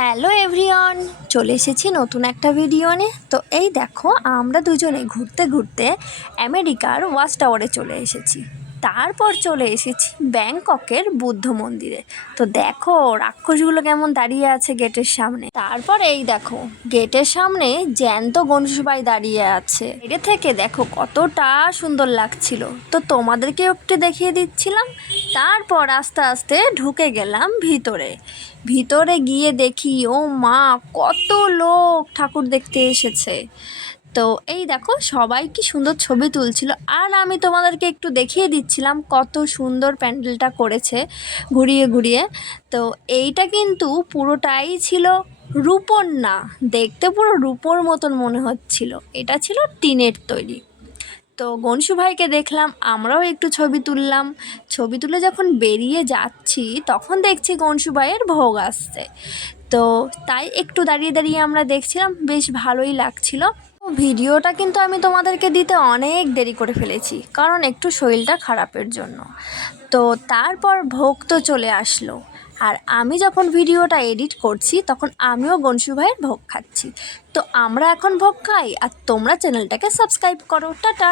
Hello everyone, চলে এসেছি নতুন একটা ভিডিও নিয়ে। তো এই দেখো, আমরা দুজনে ঘুরতে ঘুরতে আমেরিকার ওয়াচ টাওয়ারে চলে এসেছি। তারপর চলে এসেছি ব্যাংককের বুদ্ধ মন্দিরে। তো দেখো রাক্ষসগুলো কেমন দাঁড়িয়ে আছে গেটের সামনে। তারপর এই দেখো গেটের সামনে জ্যান্ত গণেশভাই দাঁড়িয়ে আছে। এটা থেকে দেখো কতটা সুন্দর লাগছিল, তো তোমাদেরকেও একটু দেখিয়ে দিচ্ছিলাম। তারপর আস্তে আস্তে ঢুকে গেলাম ভিতরে। ভিতরে গিয়ে দেখি ও মা, কত লোক ঠাকুর দেখতে এসেছে। তো এই দেখো সবাই কি সুন্দর ছবি তুলছিল, আর আমি তোমাদেরকে একটু দেখিয়ে দিচ্ছিলাম কত সুন্দর প্যান্ডেলটা করেছে ঘুরিয়ে ঘুরিয়ে। তো এইটা কিন্তু পুরোটাই ছিল রূপোর না, দেখতে পুরো রূপোর মতন মনে হচ্ছিল। এটা ছিল টিনের তৈরি। তো গনশু ভাইকে দেখলাম, আমরাও একটু ছবি তুললাম। ছবি তুলে যখন বেরিয়ে যাচ্ছি তখন দেখছি গনশু ভাইয়ের ভোগ আসছে। তো তাই একটু দাঁড়িয়ে দাঁড়িয়ে আমরা দেখছিলাম, বেশ ভালোই লাগছিল। ভিডিওটা কিন্তু আমি তোমাদেরকে দিতে অনেক দেরি করে ফেলেছি, কারণ একটু শরীরটা খারাপের জন্য। তো তারপর ভোগ তো চলে আসলো, আর আমি যখন ভিডিওটা এডিট করছি তখন আমিও গনশু ভাইয়ের ভোগ খাচ্ছি। তো আমরা এখন ভোগ খাই, আর তোমরা চ্যানেলটাকে সাবস্ক্রাইব করো। টাটা।